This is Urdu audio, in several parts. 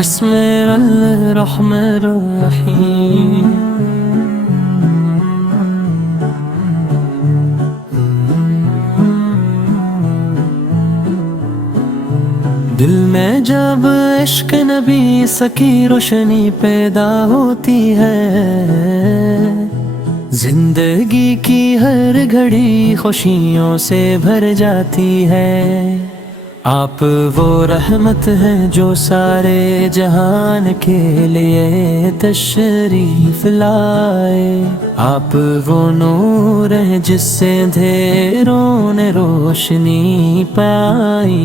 بسم الرحمن الرحیم۔ دل میں جب عشق نبی سکی روشنی پیدا ہوتی ہے، زندگی کی ہر گھڑی خوشیوں سے بھر جاتی ہے۔ آپ وہ رحمت ہیں جو سارے جہان کے لیے تشریف لائے، آپ وہ نور ہیں جس سے اندھیروں نے روشنی پائی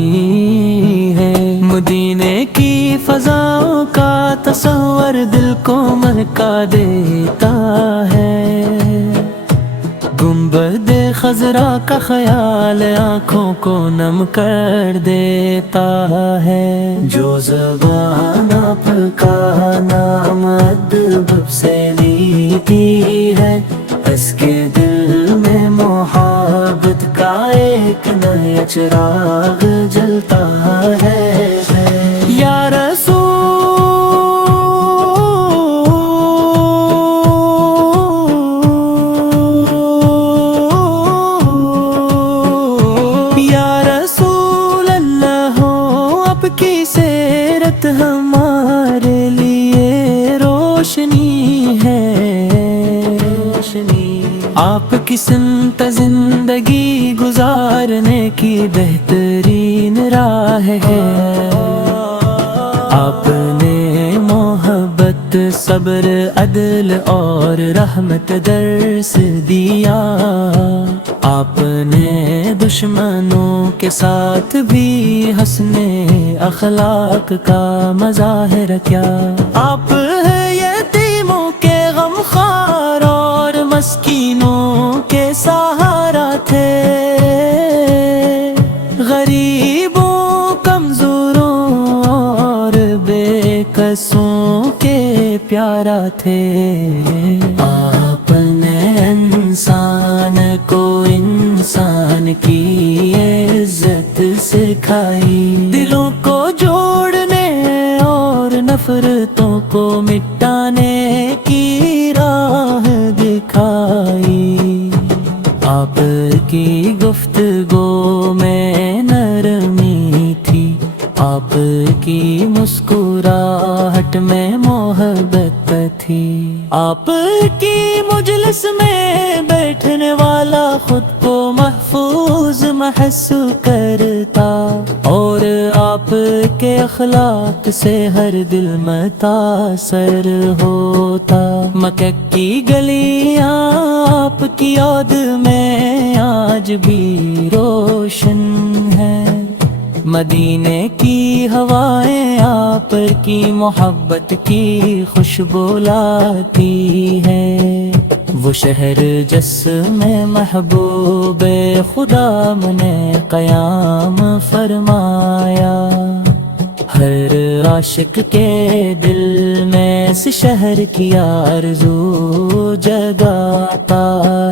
ہے۔ مدینے کی فضاؤں کا تصور دل کو مہکا دیتا ہے، گنبد خضرا کا خیال آنکھوں کو نم کر دیتا ہے۔ جو زبان آپ کا نام ادب سے لیتی ہے، اس کے دل میں محبت کا ایک نیا چراغ جلتا ہے۔ یا رسول کی سیرت ہمارے لیے روشنی ہے، آپ کی سمت زندگی گزارنے کی بہترین راہ ہے۔ آپ نے محبت، صبر، عدل اور رحمت درس دیا، آپ نے دشمنوں کے ساتھ بھی حسن اخلاق کا مظاہر کیا۔ آپ یتیموں کے غمخوار اور مسکینوں کے سہارا تھے، غریبوں، کمزوروں اور بے کسوں کے پیارا تھے۔ آپ نے انسان کو انسان کی عزت سکھائی، دلوں کو جوڑنے اور نفرتوں کو مٹانے کی راہ دکھائی۔ آپ کی گفتگو میں نرمی تھی، آپ کی مسکراہٹ میں محبت تھی، آپ کی مجلس میں بیٹھنے والا خود کو محفوظ محسوس کرتا، اور آپ کے اخلاق سے ہر دل متاثر ہوتا۔ مکہ کی گلیاں آپ کی یاد میں آج بھی روشن ہیں، مدینے کی ہوائیں آپ کی محبت کی خوشبو لاتی ہے۔ وہ شہر جس میں محبوب خدا نے قیام فرمایا، ہر عاشق کے دل میں اس شہر کی آرزو جگاتا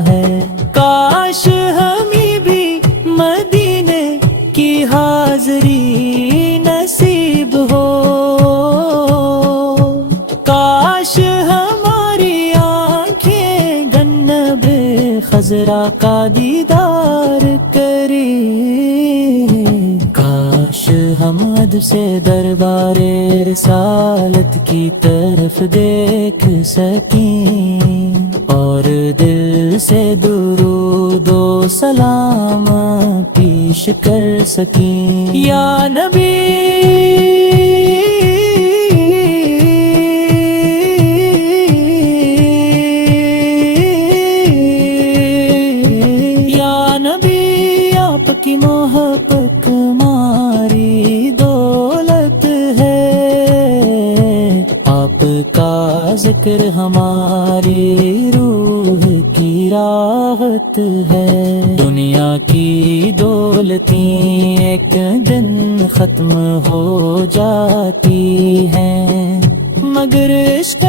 ہے۔ کاش ہمیں بھی مدینے کی حاضری نصیب ہو، کاش ہماری آنکھیں جنب خضرا کا دیدار کرے، کاش ہم ادب سے دربار رسالت کی طرف دیکھ سکیں، اور دل سے درود و سلام پیش کر سکیں۔ یا نبی کی محبت ہماری دولت ہے، آپ کا ذکر ہماری روح کی راحت ہے۔ دنیا کی دولتیں ایک دن ختم ہو جاتی ہیں، مگر عشق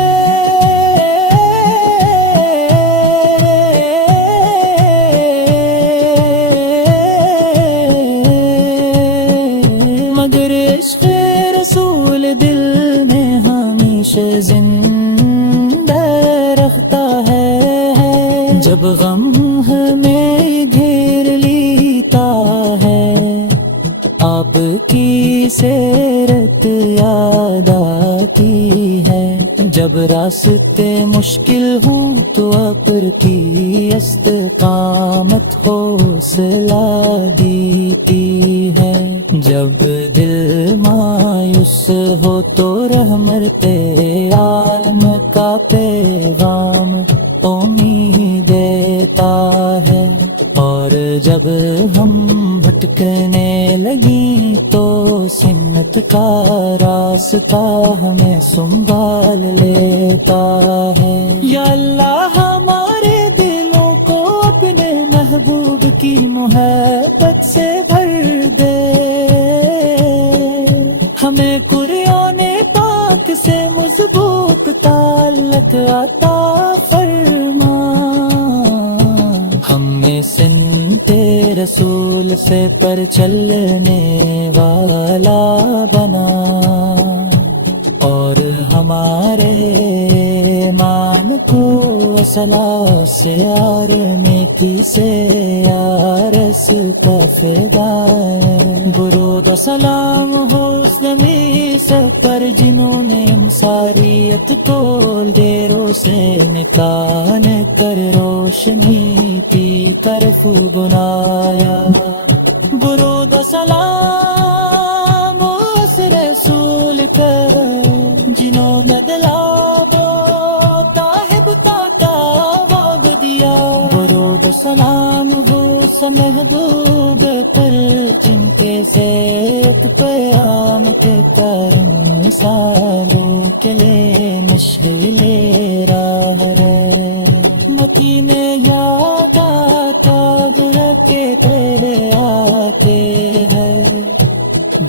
رسول دل جب غم ہمیں گھیر لیتا ہے آپ کی سیرت یاد آتی ہے، جب راستے مشکل ہوں تو ابر کی استقامت حوصلہ دیتی ہے، جب دل مایوس ہو تو رحمت عالم کا پیغام امید دیتا ہے، اور جب ہم بھٹکنے لگیں تو سنت کا راستہ ہمیں سنبھال لیتا ہے۔ یا اللہ ہمارے دلوں کو اپنے محبوب کی محبت سے بھر دے، ہمیں قرآن پاک سے مضبوط تعلق عطا فرما، ہمیں سنتے رسول سے پر چلنے والا بنا، اور ہمارے ایمان کو سیار میں کسے یارس کا فدائے، درود و سلام ہو اس نبی سب پر جنہوں نے انصاریت کو دیروں سے نکال کر روشنی کی طرف بلایا، درود و سلام اس رسول پر جنہوں نے دلاب تاہب کا واب دیا، درود و سلام ہو سب محبوب پر جن کے سیت پیام کے کرم سالوں کے لئے نشر راہ رہے، مکین یاد آتا برا کے تیرے آتے ہیں،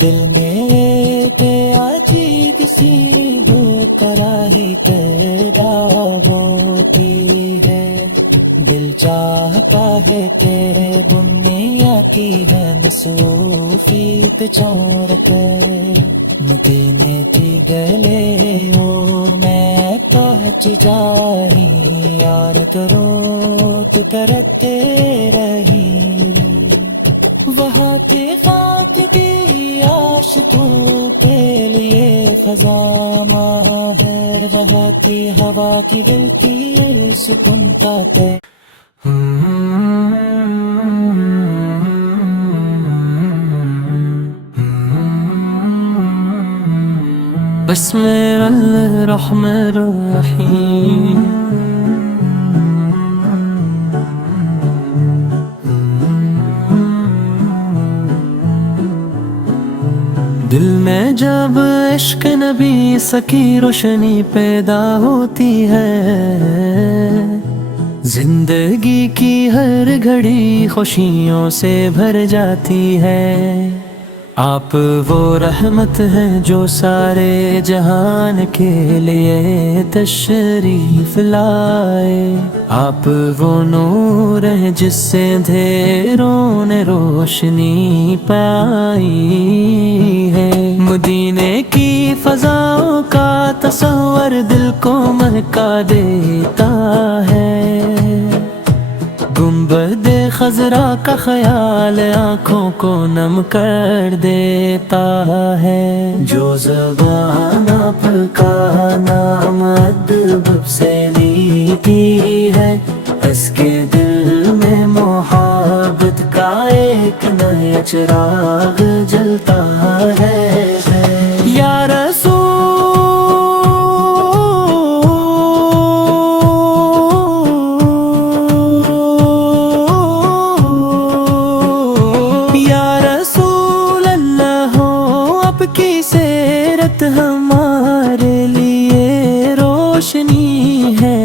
دل میں تے آجی کسی دو کراہی پیدا ہوتی ہے، دل چاہتا ہے کہ دنیا کی ہے مصروفیت چھوڑ کے مدینے کی گلے ہو میں پہنچ جائی، یار روت کرتے رہی، وہاں کی خاک دی عاشقوں کے لیے خزانہ ہے، وہاں کی ہوا کی دل کی سکون کا تے بسم اللہ الرحمن الرحیم، دل میں جب عشق نبی سکی روشنی پیدا ہوتی ہے، زندگی کی ہر گھڑی خوشیوں سے بھر جاتی ہے، آپ وہ رحمت ہیں جو سارے جہان کے لیے تشریف لائے، آپ وہ نور ہیں جس سے اندھیروں نے روشنی پائی ہے، مدینے کی فضاؤں کا تصور دل کو مہکا دیتا ہے، گنبد خضرا کا خیال آنکھوں کو نم کر دیتا ہے، جو زبان آپ کا نام ادب سے لیتی ہے، اس کے دل میں محبت کا ایک نیا چراغ جلتا ہے، یا رسول کی سیرت ہمارے لیے روشنی ہے،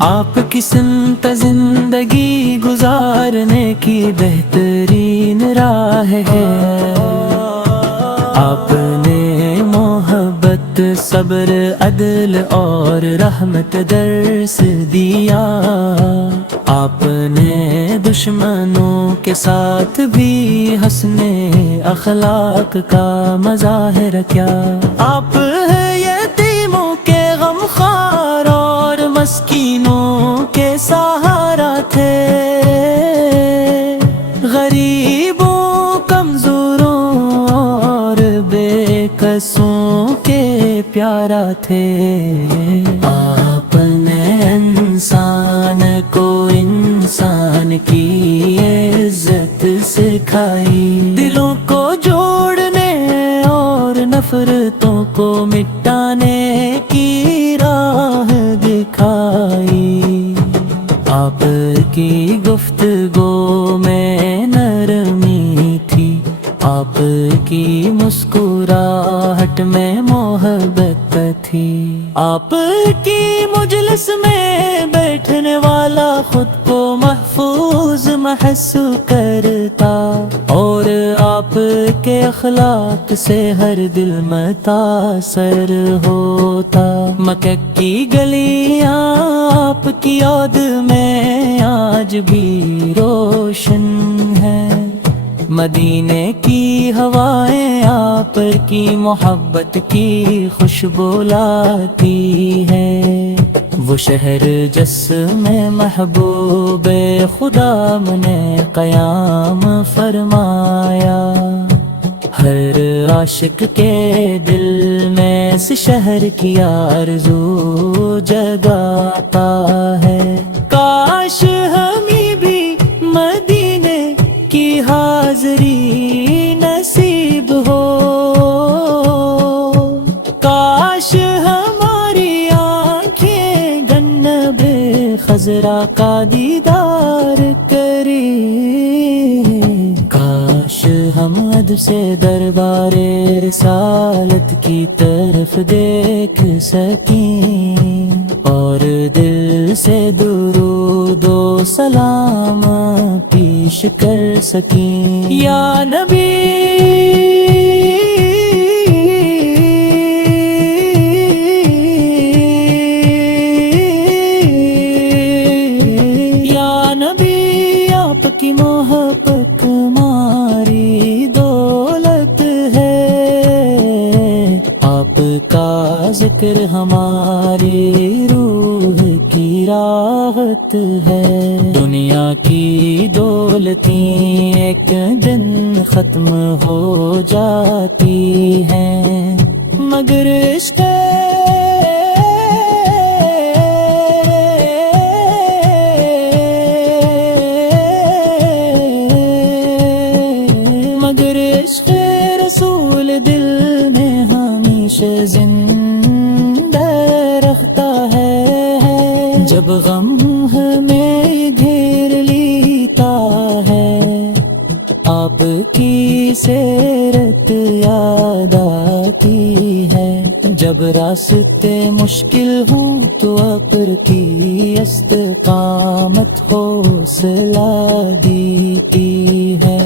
آپ کی سمت زندگی گزارنے کی بہترین راہ ہے، آپ نے محبت صبر عدل اور رحمت درس دیا، آپ نے دشمنوں کے ساتھ بھی حسن اخلاق کا مظاہر کیا، آپ ہیں یتیموں کے غمخوار اور مسکینوں کے سہارا تھے، غریبوں کمزوروں اور بے کسوں کے پیارا تھے۔ آپ نے انسان کو انسان کی عزت سکھائی، دلوں کو جوڑنے اور نفرتوں کو مٹانے کی راہ دکھائی۔ آپ کی گفتگو میں نرمی تھی، آپ کی مسکراہٹ میں محبت تھی، آپ کی مجلس میں بیٹھنے والا خود کو محفوظ محسوس کرتا، اور آپ کے اخلاق سے ہر دل متاثر ہوتا۔ مکہ کی گلیاں آپ کی یاد میں آج بھی روشن ہیں، مدینے کی ہوائیں آپ کی محبت کی خوشبو لاتی ہے۔ وہ شہر جس میں محبوب خدا نے قیام فرمایا، ہر عاشق کے دل میں اس شہر کی آرزو جگاتا ہے۔ کاش ہمیں بھی مدینے کی حاضری نصیب ہو، کاش ہماری آنکھیں جنب خضرا کا دیدار کریں، کاش ہم ادب سے دربار رسالت کی طرف دیکھ سکیں، اور دل سے درود و سلام پیش کر سکیں۔ یا نبی آپ کی محبت ہماری دولت ہے، آپ کا ذکر ہماری روح کی راحت ہے۔ دنیا کی دولتیں ایک دن ختم ہو جاتی ہیں، مگر عشق رسول دل میں ہمیشہ زندہ رکھتا ہے۔ جب غم ہمیں گھیر لیتا ہے، آپ کی سیرت یاد آتی ہے۔ جب راستے مشکل ہوں تو پر کی استقامت حوصلہ دیتی ہے۔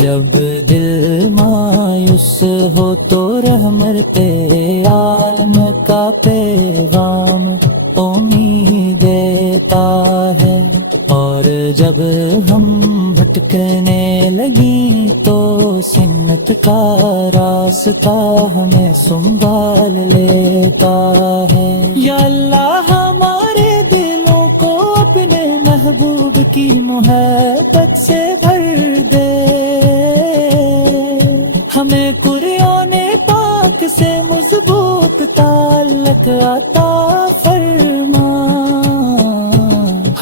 جب دل مایوس ہو تو رحمت عالم کا پیغام امید دیتا ہے، اور جب ہم بھٹکنے لگیں تو سنت کا راستہ ہمیں سنبھال لیتا ہے۔ یا اللہ ہمارے دلوں کو اپنے محبوب کی محبت سے بھر دے، ہمیں قرآن پاک سے مضبوط تعلق عطا فرما،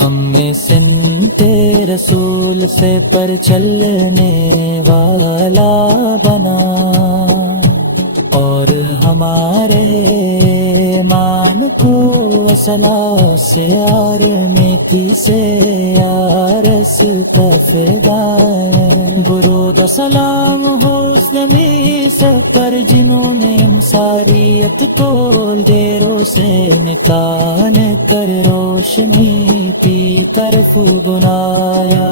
ہمیں سنت رسول سے پر چلنے والا بنا، اور ہمارے مان کو اصلاح سے میں کسے یارس تفدائے۔ درود و سلام ہو اس نبی سب پر جنہوں نے انصاریت کو دیروں سے نکال کر روشنی کی طرف بلایا۔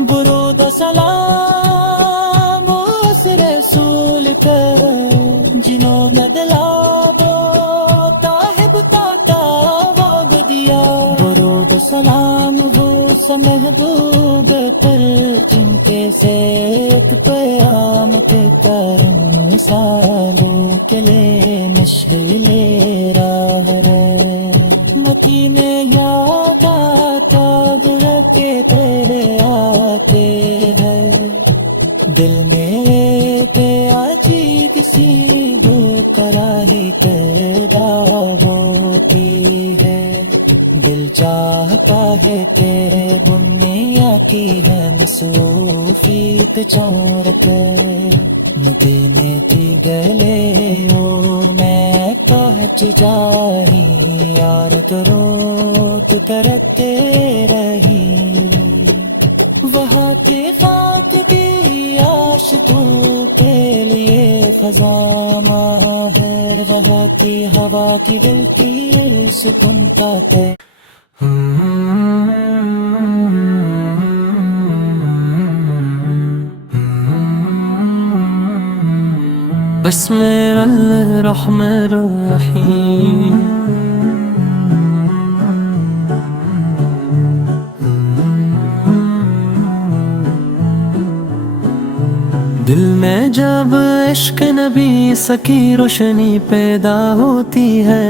درود و سلام اس رسول پر جنہوں نے دلابو تاہب کا تاواب دیا۔ درود و سلام ہو اس محبوب پر جن کے سے ایک پیام کے کرم سالوں کے لیے مشغل راہ ہے۔ مکینے یاد چاہتا ہے کہ دنیا کی ہے مصروفیت چورت مدینے کی گلے او میں پہنچ جاہی یار کرو تو کرتے رہی وہاں کی خاک بھی آشتوں کے لیے خزانہ ہے وہاں کی ہوا کی دلتی سکون کا تے بسم اللہ الرحمن الرحیم دل میں جب عشق نبی سکی روشنی پیدا ہوتی ہے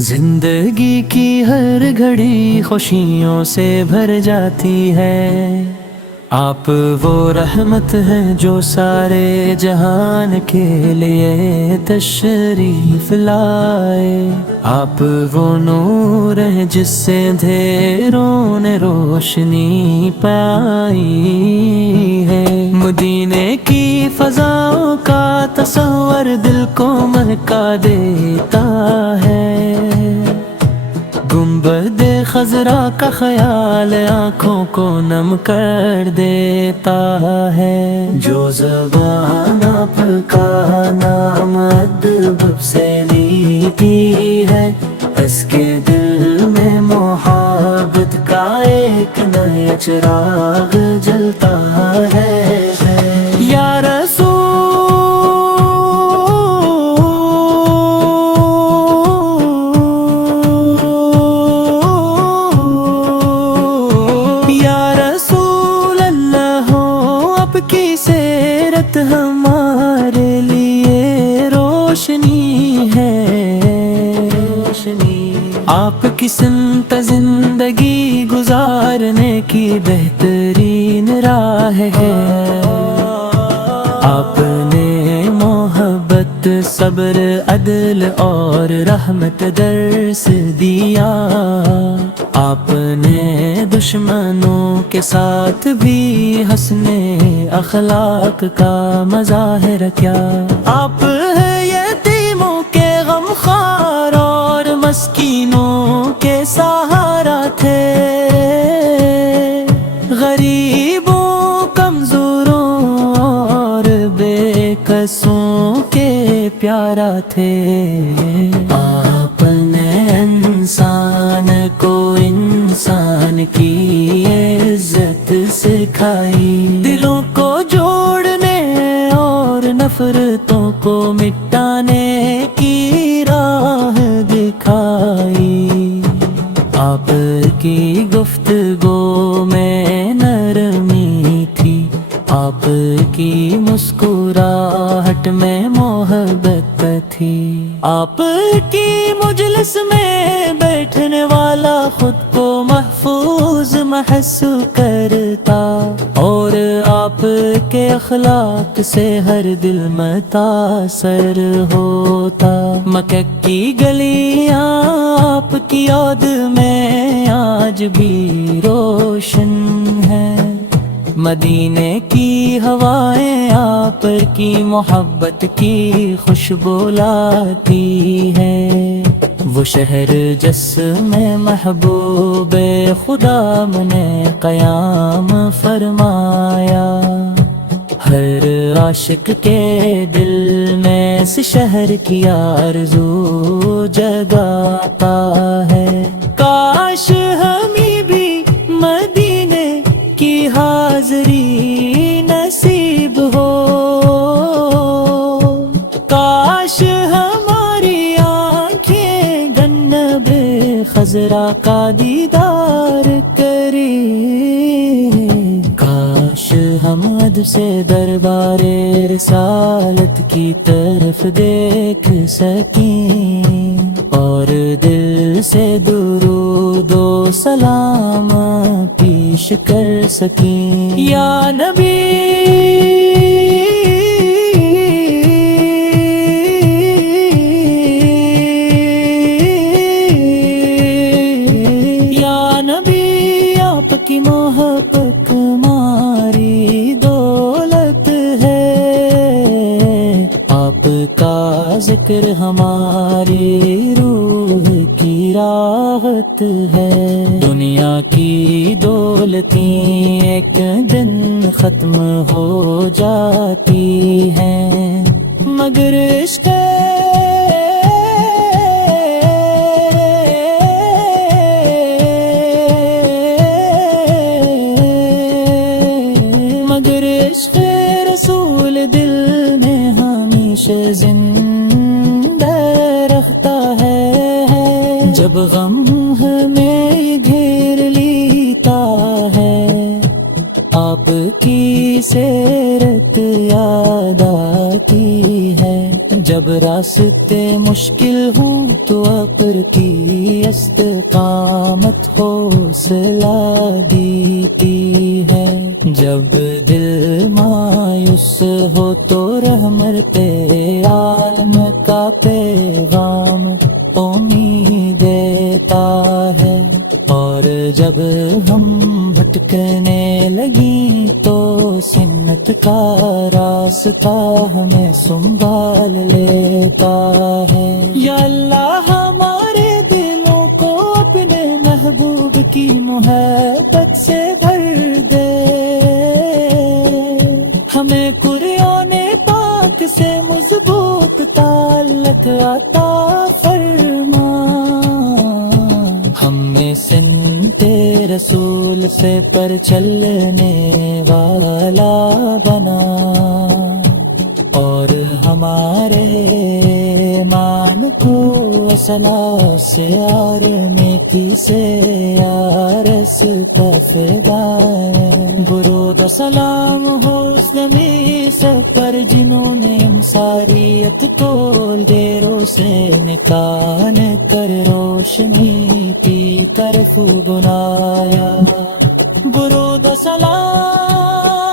زندگی کی ہر گھڑی خوشیوں سے بھر جاتی ہے آپ وہ رحمت ہیں جو سارے جہان کے لیے تشریف لائے آپ وہ نور ہیں جس سے اندھیروں نے روشنی پائی ہے مدینے کی فضاؤں کا تصور دل کو مہکا دیتا ہے گنبد خضرا کا خیال آنکھوں کو نم کر دیتا ہے جو زبان آپ کا نام ادب سے لیتی ہے اس کے دل میں محبت کا ایک نیا چراغ جلتا ہے یا کی سیرت ہمارے لیے روشنی ہے آپ کی سمت زندگی گزارنے کی بہترین راہ ہے آپ نے محبت صبر عدل اور رحمت درس دیا آپ نے دشمنوں کے ساتھ بھی حسن اخلاق کا مظاہر کیا آپ ہے یتیموں کے غمخوار اور مسکینوں کے سہارا تھے غریبوں کمزوروں اور بے کسوں کے پیارا تھے آپ نے انسان کو انسان کی عزت سکھائی دلوں کو جوڑنے اور نفرتوں کو مٹانے کی راہ دکھائی آپ کی گفتگو میں نرمی تھی آپ کی مسکراہٹ میں محبت تھی آپ کی مجلس میں بیٹھنے والا خود کو محفوظ محسوس کرتا اور آپ کے اخلاق سے ہر دل متاثر ہوتا مکہ کی گلیاں آپ کی یاد میں آج بھی روشن ہے مدینے کی ہوائیں آپ کی محبت کی خوشبو لاتی ہے وہ شہر جس میں محبوب خدا نے قیام فرمایا ہر عاشق کے دل میں اس شہر کی آرزو جگاتا ہے کاش ہمیں بھی مدینے کی حاضری نصیب ہو کاش ہماری آنکھیں جنب خضرا کا دیدار کرے کاش ہم ادب سے دربار رسالت کی طرف دیکھ سکیں اور دل سے درود و سلام پیش کر سکیں یا نبی میری روح کی راحت ہے۔ دنیا کی دولتیں ایک دن ختم ہو جاتی ہیں، مگر عشق رسول دل میں ہمیشہ زندہ رہتا ہے۔ جب غم ہمیں گھیر لیتا ہے، آپ کی سیرت یاد آتی ہے۔ جب راستے مشکل ہوں تو اپر کی استقامت حوصلہ دیتی ہے۔ جب دل مایوس ہو تو رحمت عالم کا پیغام امید دیتا ہے، اور جب ہم بھٹکنے لگیں تو سنت کا راستہ ہمیں سنبھال لیتا ہے۔ یا اللہ ہمارے دلوں کو اپنے محبوب کی محبت سے بھر دے، ہمیں قرآن پاک سے مضبوط تعلق عطا فرما، ہمیں سنتے رسول سے پر چلنے والا بنا، اور ہمارے مان کو سیار نیکی سے یارس تفگائے۔ درود و سلام ہو اس نبی سب پر جنہوں نے انصاریت کو دیروں سے نکال کر روشنی کی طرف بلایا۔ درود و سلام